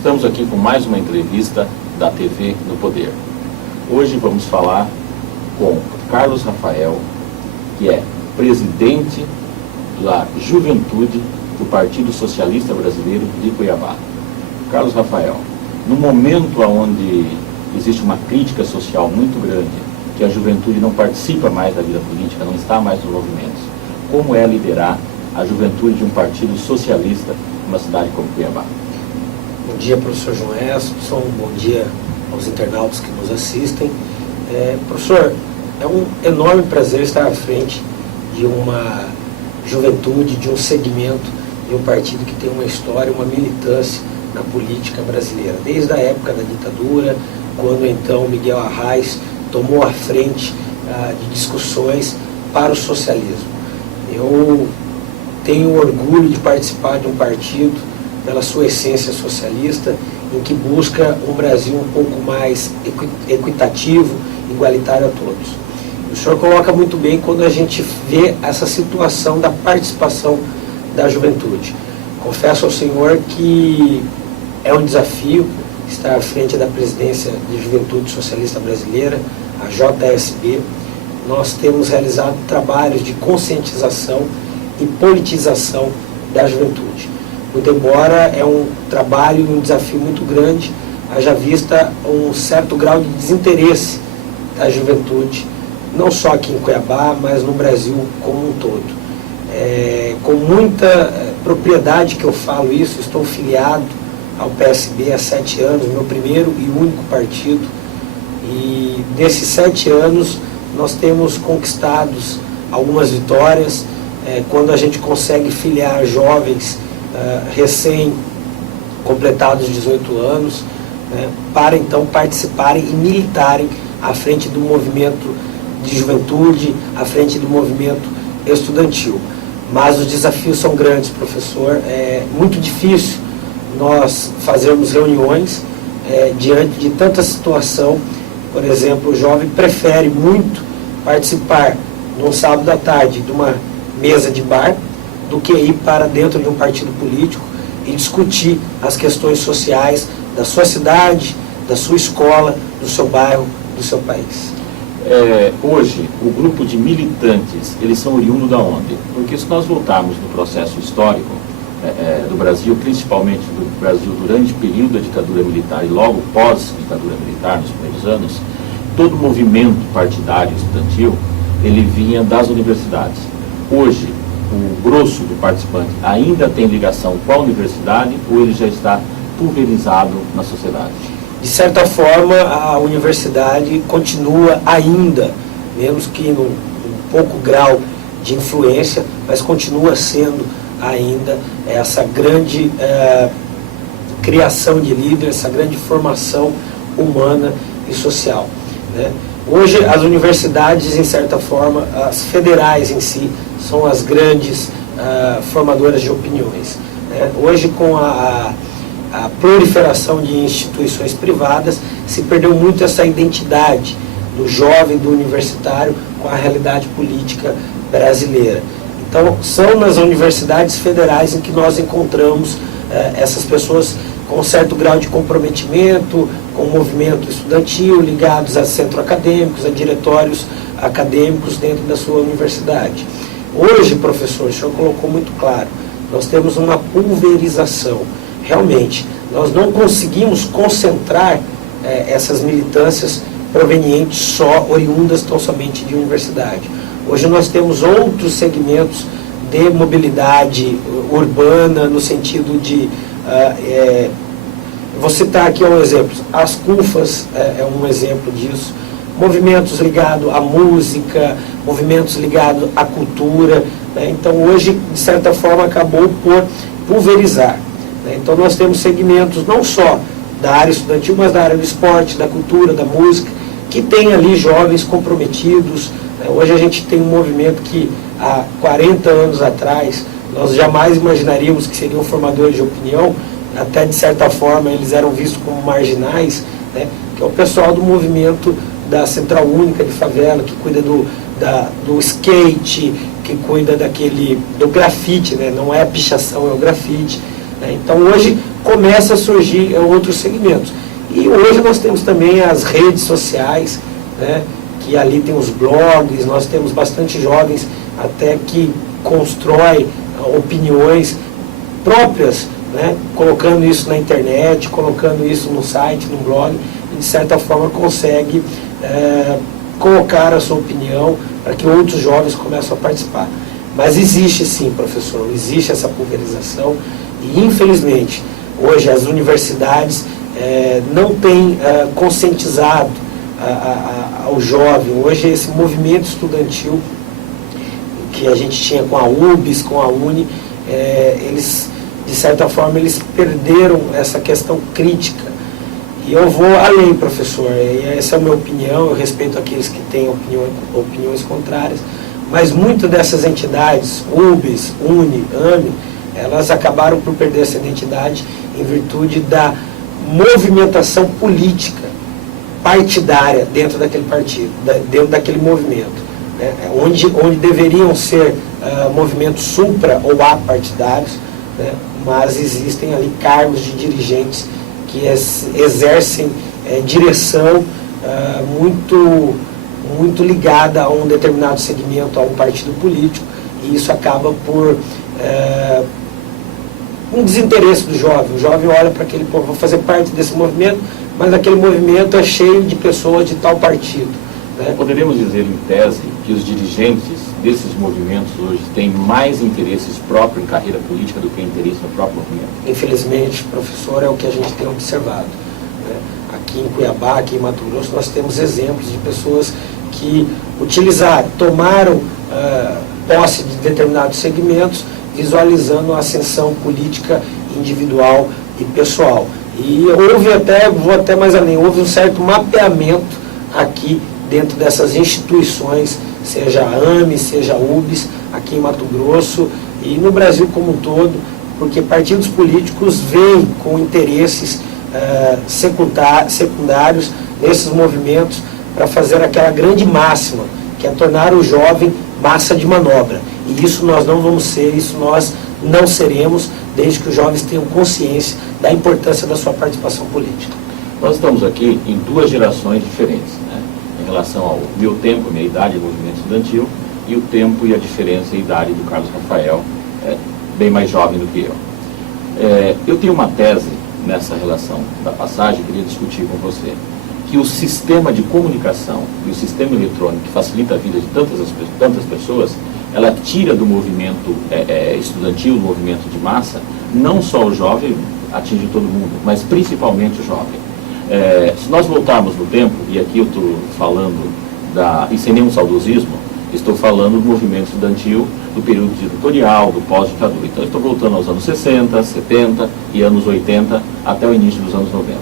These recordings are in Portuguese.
Estamos aqui com mais uma entrevista da TV no Poder. Hoje vamos falar com Carlos Rafael, que é presidente da Juventude do Partido Socialista Brasileiro de Cuiabá. Carlos Rafael, no momento onde existe uma crítica social muito grande, que a juventude não participa mais da vida política, não está mais nos movimentos, como é liderar a juventude de um partido socialista numa cidade como Cuiabá? Bom dia, professor João Eston, bom dia aos internautas que nos assistem. Professor, é um enorme prazer estar à frente de uma juventude, de um segmento, de um partido que tem uma história, uma militância na política brasileira, desde a época da ditadura, quando então Miguel Arraes tomou a frente de discussões para o socialismo. Eu tenho orgulho de participar de um partido pela sua essência socialista, em que busca um Brasil um pouco mais equitativo, igualitário a todos. O senhor coloca muito bem quando a gente vê essa situação da participação da juventude. Confesso ao senhor que é um desafio estar à frente da presidência de Juventude Socialista Brasileira, a JSB. Nós temos realizado trabalhos de conscientização e politização da juventude. Muito embora é um trabalho e um desafio muito grande, haja vista um certo grau de desinteresse da juventude, não só aqui em Cuiabá, mas no Brasil como um todo. Com muita propriedade que eu falo isso, estou filiado ao PSB há 7 anos, meu primeiro e único partido, e desses 7 anos nós temos conquistado algumas vitórias, quando a gente consegue filiar jovens recém-completados 18 anos, para então participarem e militarem à frente do movimento de juventude, à frente do movimento estudantil. Mas os desafios são grandes, professor. É muito difícil nós fazermos reuniões diante de tanta situação. Por exemplo, o jovem prefere muito participar num sábado à tarde de uma mesa de bar do que ir para dentro de um partido político e discutir as questões sociais da sua cidade, da sua escola, do seu bairro, do seu país. Hoje, o grupo de militantes, eles são oriundos da onde? Porque se nós voltarmos no processo histórico do Brasil, principalmente do Brasil durante o período da ditadura militar e logo pós-ditadura militar, nos primeiros anos, todo movimento partidário estudantil, ele vinha das universidades. Hoje, o grosso do participante ainda tem ligação com a universidade ou ele já está pulverizado na sociedade? De certa forma, a universidade continua ainda, mesmo que num pouco grau de influência, mas continua sendo ainda essa grande criação de líderes, essa grande formação humana e social, né? Hoje, as universidades, em certa forma, as federais em si, são as grandes formadoras de opiniões, né? Hoje, com a proliferação de instituições privadas, se perdeu muito essa identidade do jovem, do universitário, com a realidade política brasileira. Então, são nas universidades federais em que nós encontramos essas pessoas com um certo grau de comprometimento com o movimento estudantil, ligados a centros acadêmicos, a diretórios acadêmicos dentro da sua universidade. Hoje, professor, o senhor colocou muito claro, nós temos uma pulverização. Realmente, nós não conseguimos concentrar essas militâncias provenientes só, oriundas tão somente de universidade. Hoje nós temos outros segmentos de mobilidade urbana, no sentido de... vou citar aqui um exemplo, as CUFAs é um exemplo disso, movimentos ligados à música, movimentos ligados à cultura, né? Então hoje, de certa forma, acabou por pulverizar, né? Então nós temos segmentos não só da área estudantil, mas da área do esporte, da cultura, da música, que tem ali jovens comprometidos, né? Hoje a gente tem um movimento que há 40 anos atrás nós jamais imaginaríamos que seriam formadores de opinião, até de certa forma eles eram vistos como marginais, né? Que é o pessoal do movimento da Central Única de Favela, que cuida do skate, que cuida do grafite, né? Não é a pichação, é o grafite. né? Então hoje começa a surgir outros segmentos. E hoje nós temos também as redes sociais, né? Que ali tem os blogs, nós temos bastante jovens até que constrói opiniões próprias, né? Colocando isso na internet, colocando isso no site, no blog, e de certa forma consegue colocar a sua opinião para que outros jovens comecem a participar. Mas existe sim, professor, existe essa pulverização e infelizmente hoje as universidades não têm conscientizado ao jovem. Hoje esse movimento estudantil que a gente tinha com a UBS, com a UNE, eles, de certa forma, eles perderam essa questão crítica. E eu vou além, professor, e essa é a minha opinião, eu respeito aqueles que têm opiniões contrárias, mas muitas dessas entidades, UBS, UNE, AME, elas acabaram por perder essa identidade em virtude da movimentação política partidária dentro daquele partido, dentro daquele movimento, né? Onde deveriam ser movimentos supra ou apartidários, né? Mas existem ali cargos de dirigentes que exercem direção muito ligada a um determinado segmento, a um partido político, e isso acaba por um desinteresse do jovem. O jovem olha para aquele povo, vou fazer parte desse movimento, mas aquele movimento é cheio de pessoas de tal partido, né? Poderíamos dizer, em tese, que os dirigentes desses movimentos hoje têm mais interesses próprios em carreira política do que interesse no próprio movimento? Infelizmente, professor, é o que a gente tem observado, né? Aqui em Cuiabá, aqui em Mato Grosso, nós temos exemplos de pessoas que tomaram posse de determinados segmentos, visualizando a ascensão política individual e pessoal. E vou até mais além, houve um certo mapeamento aqui dentro dessas instituições, seja a AME, seja a UBS, aqui em Mato Grosso e no Brasil como um todo, porque partidos políticos vêm com interesses secundários nesses movimentos para fazer aquela grande máxima, que é tornar o jovem massa de manobra. E isso nós não vamos ser, isso nós não seremos, desde que os jovens tenham consciência da importância da sua participação política. Nós estamos aqui em duas gerações diferentes, né? Em relação ao meu tempo, minha idade no movimento estudantil, e o tempo e a diferença e a idade do Carlos Rafael, bem mais jovem do que eu. Eu tenho uma tese nessa relação da passagem, queria discutir com você, que o sistema de comunicação e o sistema eletrônico que facilita a vida de tantas pessoas, ela tira do movimento estudantil, do movimento de massa, não só o jovem, atinge todo mundo, mas principalmente o jovem. Se nós voltarmos no tempo, e aqui eu estou falando, e sem nenhum saudosismo, estou falando do movimento estudantil do período ditatorial, do pós-ditadura. Então, estou voltando aos anos 60, 70 e anos 80, até o início dos anos 90.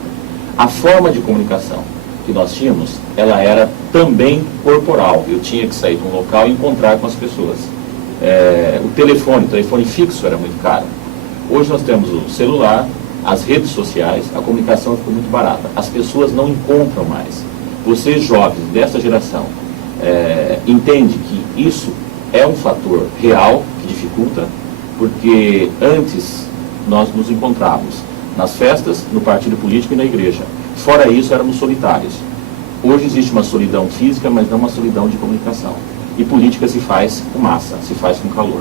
A forma de comunicação que nós tínhamos, ela era também corporal. Eu tinha que sair de um local e encontrar com as pessoas. O telefone fixo era muito caro. Hoje nós temos o celular, as redes sociais, a comunicação ficou muito barata. As pessoas não encontram mais. Vocês jovens dessa geração entende que isso é um fator real que dificulta, porque antes nós nos encontrávamos nas festas, no partido político e na igreja. Fora isso, éramos solitários. Hoje existe uma solidão física, mas não uma solidão de comunicação. E política se faz com massa, se faz com calor.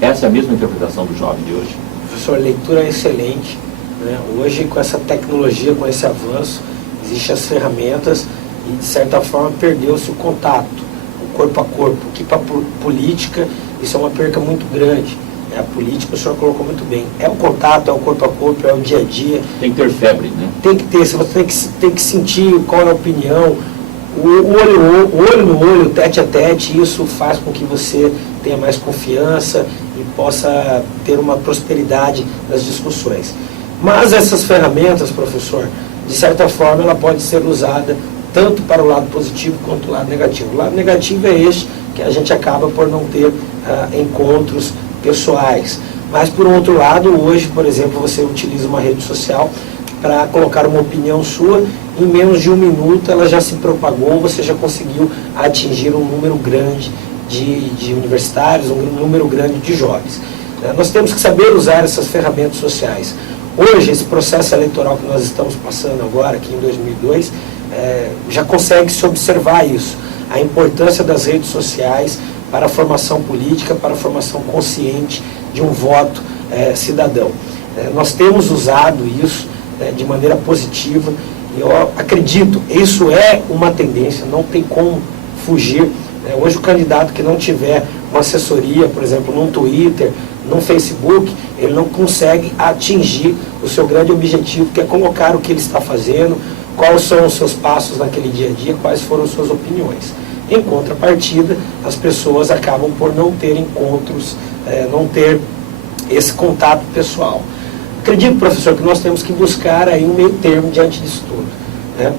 Essa é a mesma interpretação do jovem de hoje. Professor, a leitura é excelente, né? Hoje, com essa tecnologia, com esse avanço, existem as ferramentas e, de certa forma, perdeu-se o contato, o corpo a corpo, que para a política isso é uma perca muito grande. A política, o senhor colocou muito bem. É o contato, é o corpo a corpo, é o dia a dia. Tem que ter febre, né? Tem que ter, você tem que sentir qual é a opinião, o olho no olho, tete a tete, isso faz com que você tenha mais confiança e possa ter uma prosperidade nas discussões. Mas essas ferramentas, professor, de certa forma, ela pode ser usada tanto para o lado positivo quanto o lado negativo. O lado negativo é este, que a gente acaba por não ter encontros pessoais. Mas, por outro lado, hoje, por exemplo, você utiliza uma rede social para colocar uma opinião sua, em menos de 1 minuto ela já se propagou, você já conseguiu atingir um número grande de universitários, um número grande de jovens. Nós temos que saber usar essas ferramentas sociais. Hoje, esse processo eleitoral que nós estamos passando agora, aqui em 2002, já consegue se observar isso, a importância das redes sociais para a formação política, para a formação consciente de um voto cidadão. Nós temos usado isso de maneira positiva e eu acredito, isso é uma tendência, não tem como fugir. Hoje o candidato que não tiver uma assessoria, por exemplo, num Twitter, num Facebook, ele não consegue atingir o seu grande objetivo, que é colocar o que ele está fazendo, quais são os seus passos naquele dia a dia, quais foram as suas opiniões. Em contrapartida, as pessoas acabam por não ter encontros, não ter esse contato pessoal. Acredito, professor, que nós temos que buscar aí um meio termo diante disso tudo, né?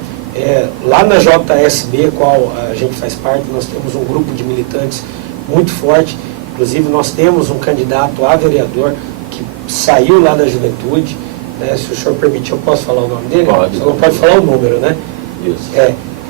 Lá na JSB, qual a gente faz parte, nós temos um grupo de militantes muito forte. Inclusive, nós temos um candidato a vereador que saiu lá da juventude, né? Se o senhor permitir, eu posso falar o nome dele? Pode. Só não pode falar o número, né? Isso.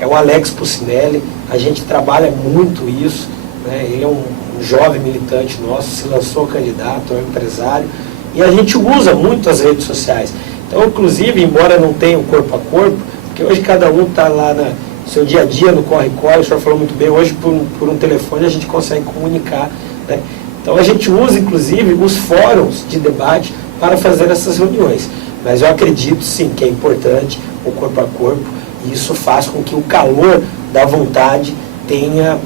É o Alex Pucinelli. A gente trabalha muito isso, né? Ele é um jovem militante nosso, se lançou candidato, é um empresário, e a gente usa muito as redes sociais. Então, inclusive, embora não tenha o corpo a corpo, porque hoje cada um está lá no seu dia a dia, no corre-corre, o senhor falou muito bem, hoje por um telefone a gente consegue comunicar, né? Então a gente usa, inclusive, os fóruns de debate para fazer essas reuniões. Mas eu acredito, sim, que é importante o corpo a corpo, e isso faz com que o calor da vontade tenha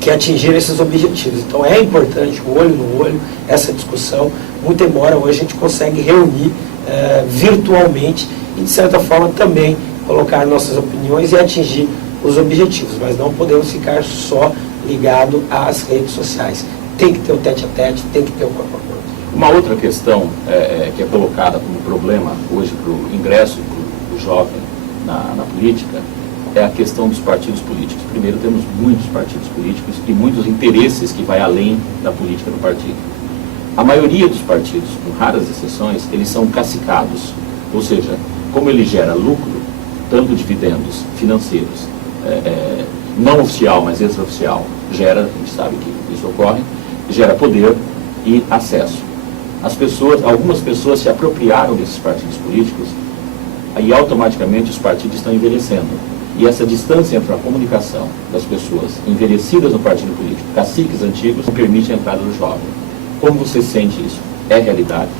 que atingir esses objetivos. Então é importante, o olho no olho, essa discussão, muito embora hoje a gente consegue reunir virtualmente e, de certa forma, também colocar nossas opiniões e atingir os objetivos, mas não podemos ficar só ligado às redes sociais. Tem que ter o tete-a-tete, tem que ter o corpo a corpo. Uma outra questão que é colocada como problema hoje para o ingresso do jovem na política é a questão dos partidos políticos. Primeiro, temos muitos partidos políticos e muitos interesses que vai além da política do partido. A maioria dos partidos, com raras exceções, eles são cacicados, ou seja, como ele gera lucro, tanto dividendos financeiros, não oficial, mas extraoficial, gera, a gente sabe que isso ocorre, gera poder e acesso. Algumas pessoas se apropriaram desses partidos políticos e automaticamente os partidos estão envelhecendo. E essa distância entre a comunicação das pessoas envelhecidas no partido político, caciques antigos, não permite a entrada do jovem. Como você sente isso? É realidade?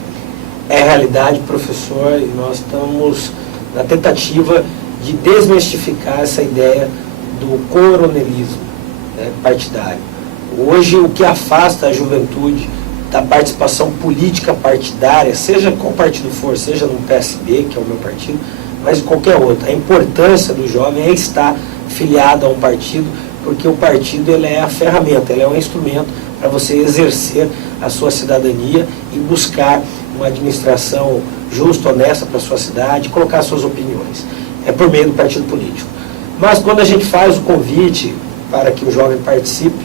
É realidade, professor, e nós estamos na tentativa de desmistificar essa ideia do coronelismo, né, partidário. Hoje, o que afasta a juventude da participação política partidária, seja qual partido for, seja no PSB, que é o meu partido, mas em qualquer outro, a importância do jovem é estar filiado a um partido, porque o partido ele é a ferramenta, ele é um instrumento para você exercer a sua cidadania e buscar uma administração justa, honesta para a sua cidade, colocar suas opiniões. É por meio do partido político. Mas quando a gente faz o convite para que o jovem participe,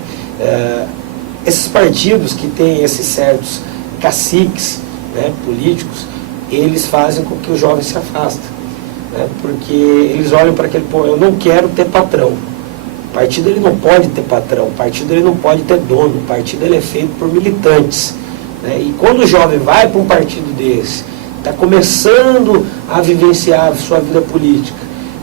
esses partidos que têm esses certos caciques, né, políticos, eles fazem com que o jovem se afaste, né, porque eles olham para aquele, eu não quero ter patrão. O partido ele não pode ter patrão, o partido ele não pode ter dono, o partido ele é feito por militantes, né, e quando o jovem vai para um partido desse, está começando a vivenciar a sua vida política,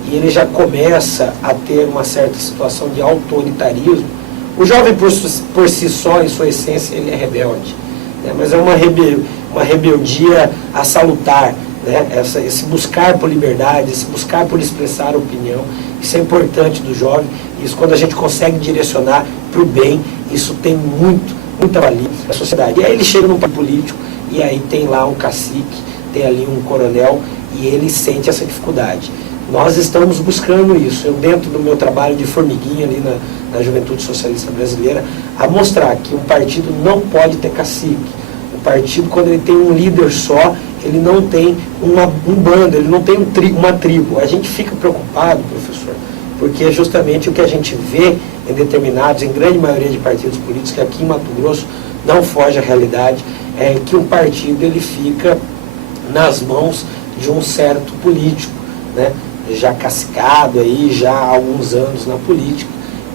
e ele já começa a ter uma certa situação de autoritarismo, o jovem por si só, em sua essência, ele é rebelde, né, mas é uma rebeldia a salutar, né, esse buscar por liberdade, esse buscar por expressar opinião, isso é importante do jovem, isso quando a gente consegue direcionar para o bem, isso tem muita valia para a sociedade. E aí ele chega num partido político, e aí tem lá um cacique, tem ali um coronel, e ele sente essa dificuldade. Nós estamos buscando isso, eu dentro do meu trabalho de formiguinha ali na Juventude Socialista Brasileira, a mostrar que um partido não pode ter cacique. O partido, quando ele tem um líder só, ele não tem um bando, ele não tem uma tribo. A gente fica preocupado, professor, porque é justamente o que a gente vê em grande maioria de partidos políticos, que aqui em Mato Grosso não foge à realidade, é que um partido ele fica nas mãos de um certo político, né, já cacicado aí, já há alguns anos na política.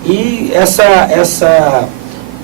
E essa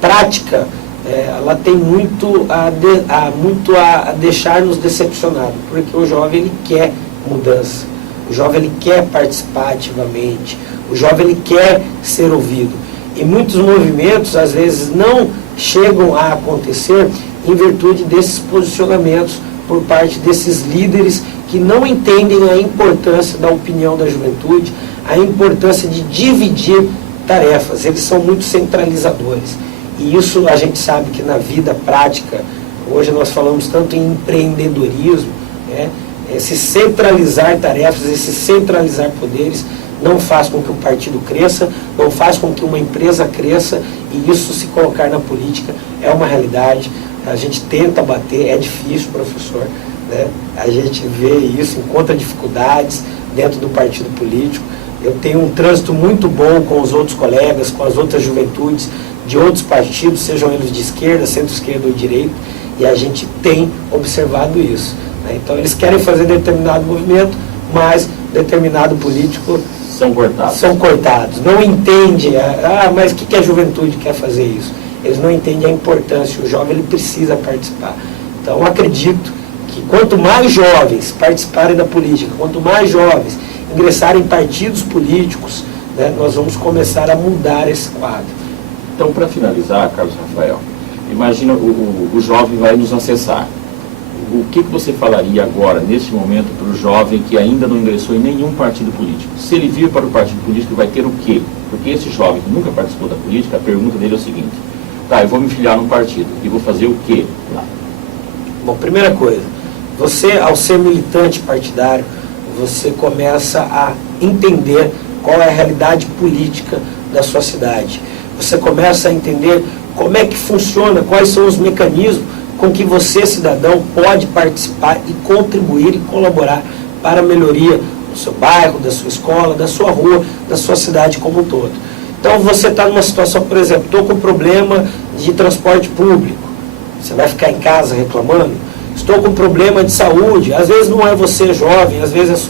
prática ela tem muito a deixar-nos decepcionados, porque o jovem ele quer mudança, o jovem ele quer participar ativamente, o jovem ele quer ser ouvido. E muitos movimentos, às vezes, não chegam a acontecer em virtude desses posicionamentos por parte desses líderes que não entendem a importância da opinião da juventude, a importância de dividir tarefas. Eles são muito centralizadores. E isso a gente sabe que na vida prática, hoje nós falamos tanto em empreendedorismo, né? Esse centralizar tarefas, esse centralizar poderes, não faz com que um partido cresça, não faz com que uma empresa cresça, e isso se colocar na política é uma realidade. A gente tenta bater, é difícil, professor, né? A gente vê isso, encontra dificuldades dentro do partido político. Eu tenho um trânsito muito bom com os outros colegas, com as outras juventudes de outros partidos, sejam eles de esquerda, centro-esquerda ou direita, e a gente tem observado isso, né? Então eles querem fazer determinado movimento, mas determinado político são cortados. Não entende, mas o que a juventude quer fazer isso? Eles não entendem a importância, o jovem ele precisa participar. Então eu acredito que quanto mais jovens participarem da política, quanto mais jovens ingressarem em partidos políticos, né, nós vamos começar a mudar esse quadro. Então, para finalizar, Carlos Rafael, imagina o jovem vai nos acessar. O que você falaria agora, neste momento, para o jovem que ainda não ingressou em nenhum partido político? Se ele vir para o partido político, vai ter o quê? Porque esse jovem que nunca participou da política, a pergunta dele é o seguinte: tá, eu vou me filiar num partido, e vou fazer o quê lá? Bom, primeira coisa, você, ao ser militante partidário, você começa a entender qual é a realidade política da sua cidade. Você começa a entender como é que funciona, quais são os mecanismos com que você, cidadão, pode participar e contribuir e colaborar para a melhoria do seu bairro, da sua escola, da sua rua, da sua cidade como um todo. Então você está numa situação, por exemplo, estou com problema de transporte público, você vai ficar em casa reclamando? Estou com problema de saúde, às vezes não é você jovem, às vezes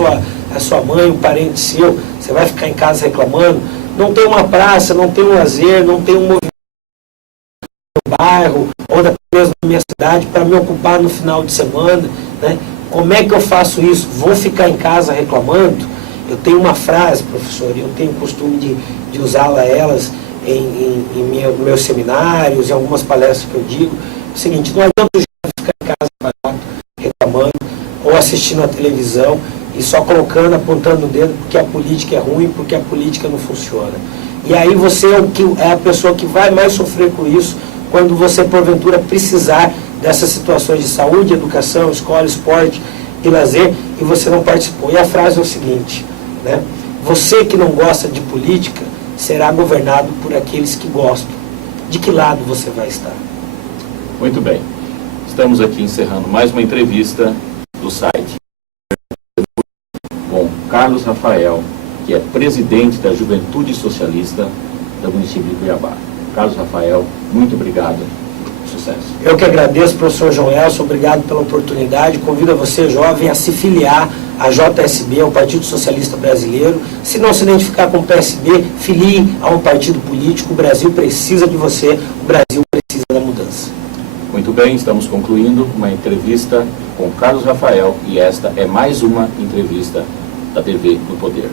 é sua mãe, um parente seu, você vai ficar em casa reclamando? Não tem uma praça, não tem um lazer, não tem um movimento no bairro ou até mesmo na minha cidade para me ocupar no final de semana, né? Como é que eu faço isso? Vou ficar em casa reclamando? Eu tenho uma frase, professor, e eu tenho o costume de usá-la em meus seminários, em algumas palestras que eu digo, é o seguinte: não adianta o jovem ficar em casa parado, reclamando, ou assistindo a televisão e só colocando, apontando o dedo porque a política é ruim, porque a política não funciona. E aí você é a pessoa que vai mais sofrer com isso quando você, porventura, precisar dessas situações de saúde, educação, escola, esporte e lazer, e você não participou. E a frase é o seguinte, né? Você que não gosta de política será governado por aqueles que gostam. De que lado você vai estar? Muito bem. Estamos aqui encerrando mais uma entrevista do site com Carlos Rafael, que é presidente da Juventude Socialista do município de Cuiabá. Carlos Rafael, muito obrigado. Sucesso. Eu que agradeço, professor João Elcio, obrigado pela oportunidade. Convido você, jovem, a se filiar à JSB, ao Partido Socialista Brasileiro. Se não se identificar com o PSB, filie a um partido político. O Brasil precisa de você, o Brasil precisa da mudança. Muito bem, estamos concluindo uma entrevista com Carlos Rafael, e esta é mais uma entrevista da TV no Poder.